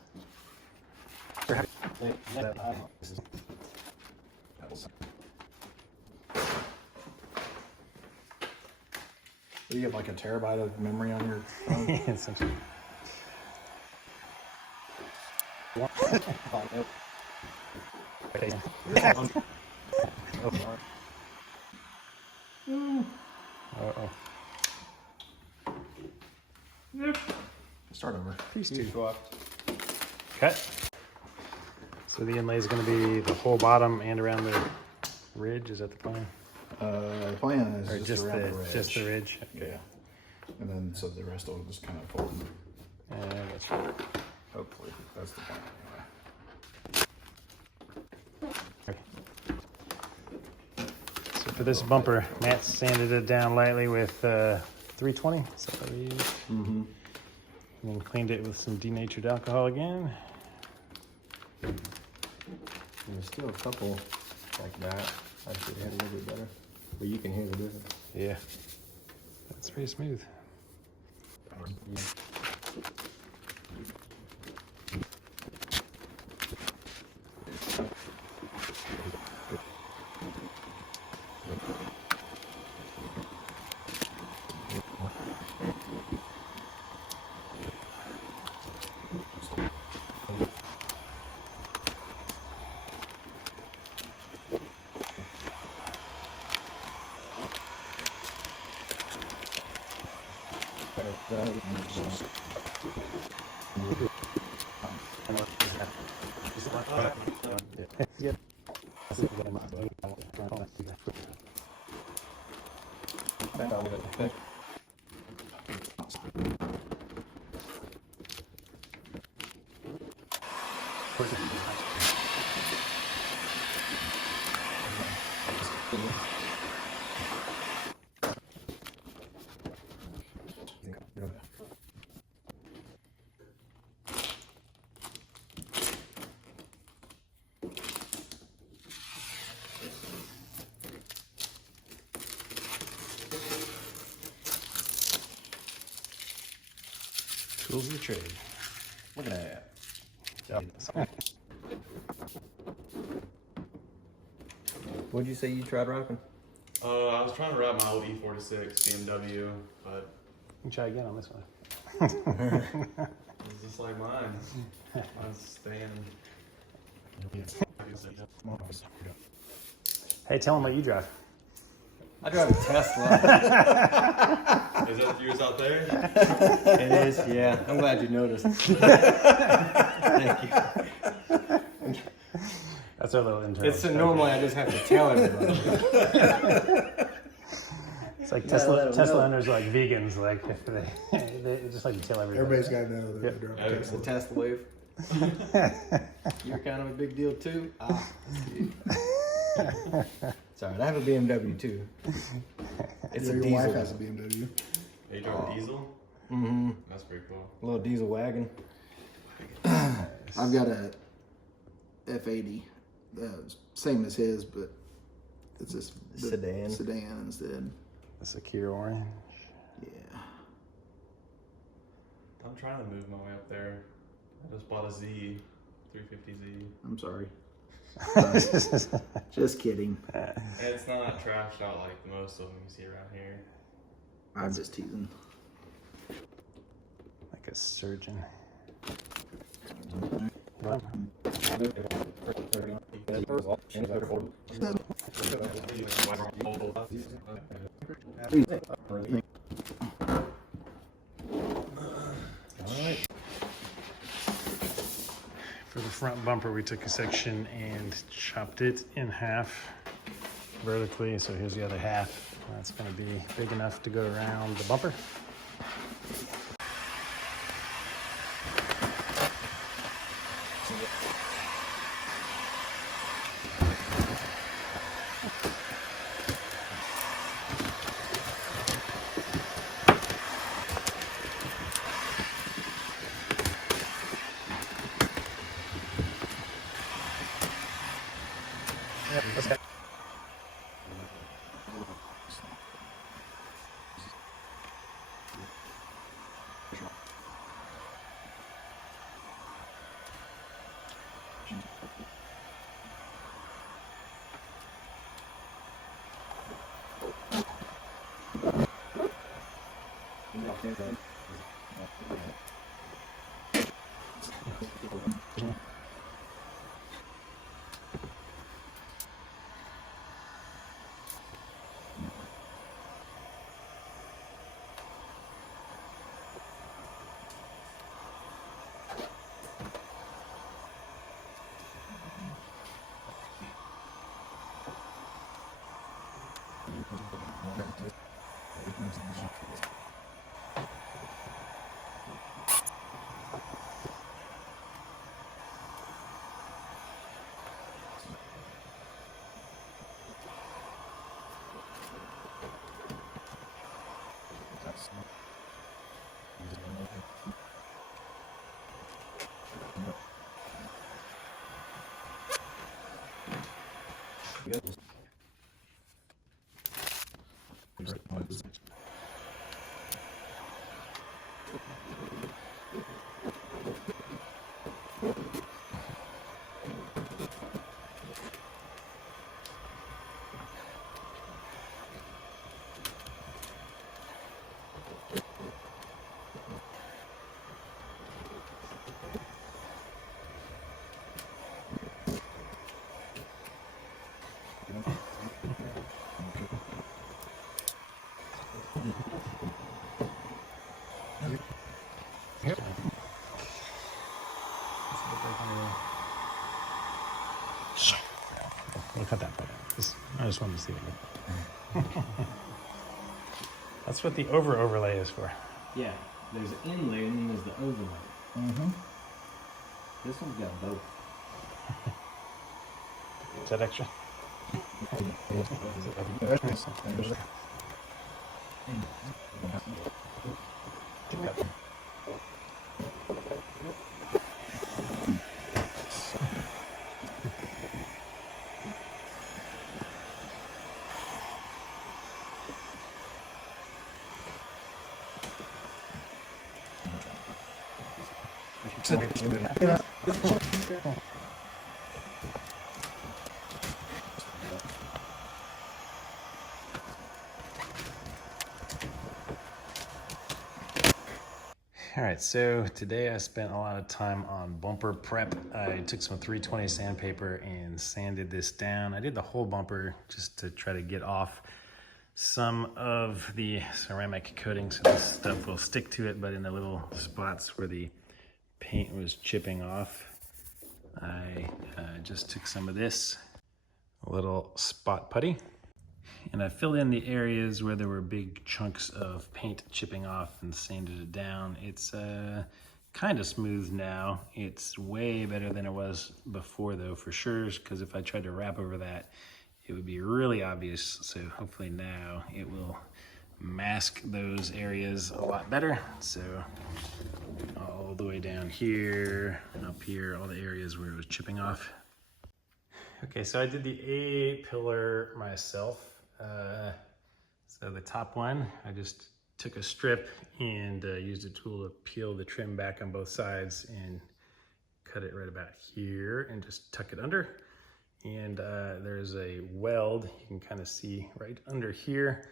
Do you have like a terabyte of memory on your phone? Essentially. Uh-oh. Start over. Please do. Swapped. Cut. So the inlay is going to be the whole bottom and around the ridge. Is that the plan? The plan is Or just around the ridge. just the ridge. Yeah. And then so the rest will just kind of fold. That's right. Hopefully, that's the plan anyway. So for this bumper, Matt sanded it down lightly with 320. Is that what we used? Mm-hmm. And then cleaned it with some denatured alcohol again. And there's still a couple like that. I should have a little bit better. But you can hear the difference. Yeah. That's pretty smooth. Yeah. Tools of the trade. Look at that. Yep. What'd you say you tried rocking? I was trying to wrap my old E46 BMW, but You can try again on this one. it's just like mine. Mine's staying. Hey, tell them what you drive. I drive a Tesla. Is that yours out there? It is, yeah. I'm glad you noticed. Thank you. That's our little internal. It's so normally I just have to tell everybody. It's like Tesla owners are like vegans. Like if they just like to tell everybody. Everybody's got to know that they drive a It's a Tesla. Tesla wave. You're kind of a big deal too. Sorry, I have a BMW too. It's a Your diesel. wife has a BMW. Are you driving a diesel? Mm-hmm. That's pretty cool. A little diesel wagon. I've got a F80, same as his, but it's this Sedan. Sedan instead. The secure orange. Yeah. I'm trying to move my way up there. I just bought a Z, 350Z. I'm sorry. Just kidding. And it's not trashed out like most of them you see around here. I'm just teasing. Like a surgeon. Alright. For the front bumper, we took a section and chopped it in half vertically. So here's the other half. That's going to be big enough to go around the bumper. We'll cut that part out. I just wanted to see it. That's what the overlay is for. Yeah, there's an inlay and then there's the overlay. Mm-hmm. This one's got both. Is that extra? All right, so today I spent a lot of time on bumper prep. I took some 320 sandpaper and sanded this down. I did the whole bumper just to try to get off some of the ceramic coating so this stuff will stick to it, but in the little spots where the paint was chipping off, I just took some of this, a little spot putty, and I filled in the areas where there were big chunks of paint chipping off and sanded it down. It's kind of smooth now. It's way better than it was before though, for sure, because if I tried to wrap over that, it would be really obvious. So hopefully now it will mask those areas a lot better. So all the way down here, up here, all the areas where it was chipping off. Okay, so I did the A pillar myself. So the top one, I just took a strip and used a tool to peel the trim back on both sides and cut it right about here and just tuck it under. And there's a weld, you can kind of see right under here,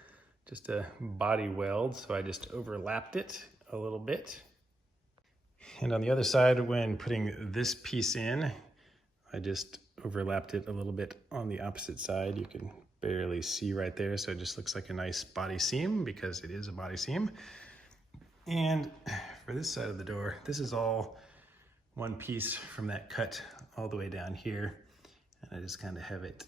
just a body weld. So I just overlapped it a little bit. And on the other side, when putting this piece in, I just overlapped it a little bit on the opposite side. You can barely see right there, so it just looks like a nice body seam because it is a body seam. And for this side of the door, this is all one piece from that cut all the way down here. And I just kind of have it,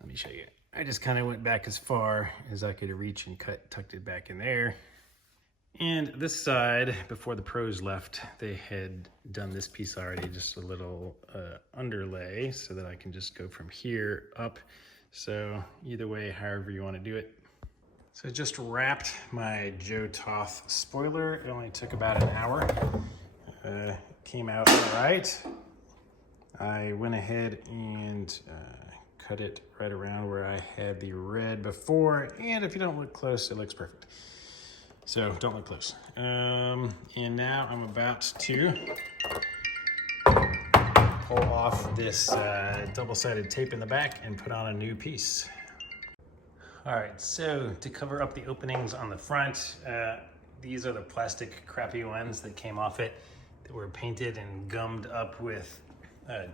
let me show you. I just kind of went back as far as I could reach and tucked it back in there. And this side, before the pros left, they had done this piece already, just a little underlay so that I can just go from here up. So either way, however you want to do it. So I just wrapped my Joe Toth spoiler. It only took about an hour. Came out all right. I went ahead and cut it right around where I had the red before. And if you don't look close, it looks perfect. So don't look close. And now I'm about to pull off this double-sided tape in the back and put on a new piece. All right, so to cover up the openings on the front, these are the plastic crappy ones that came off it that were painted and gummed up with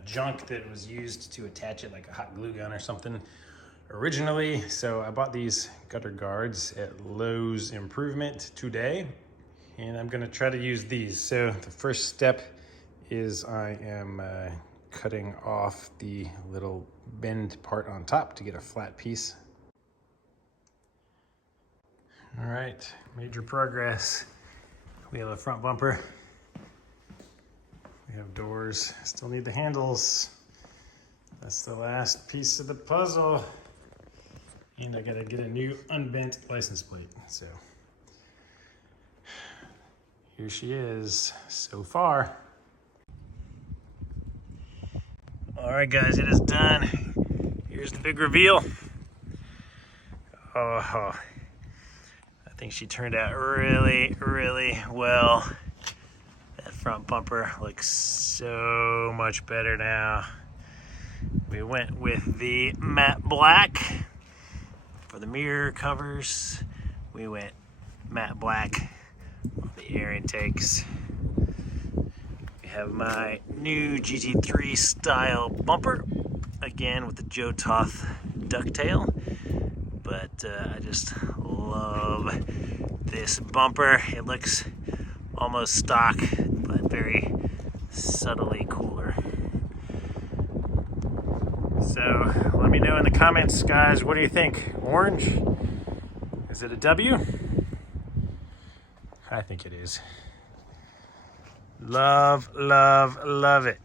junk that was used to attach it, like a hot glue gun or something originally. So I bought these gutter guards at Lowe's Improvement today, and I'm gonna try to use these. So the first step is I am cutting off the little bend part on top to get a flat piece. All right, major progress. We have a front bumper. We have doors, still need the handles. That's the last piece of the puzzle. And I gotta get a new unbent license plate. So here she is so far. All right, guys, it is done. Here's the big reveal. Oh, I think she turned out really, really well. That front bumper looks so much better now. We went with the matte black for the mirror covers. We went matte black on the air intakes. We have my new GT3 style bumper, again with the Joe Toth ducktail. But I just love this bumper. It looks almost stock, but very subtly cooler. So let me know in the comments, guys, what do you think? Orange? Is it a W? I think it is. Love, love, love it.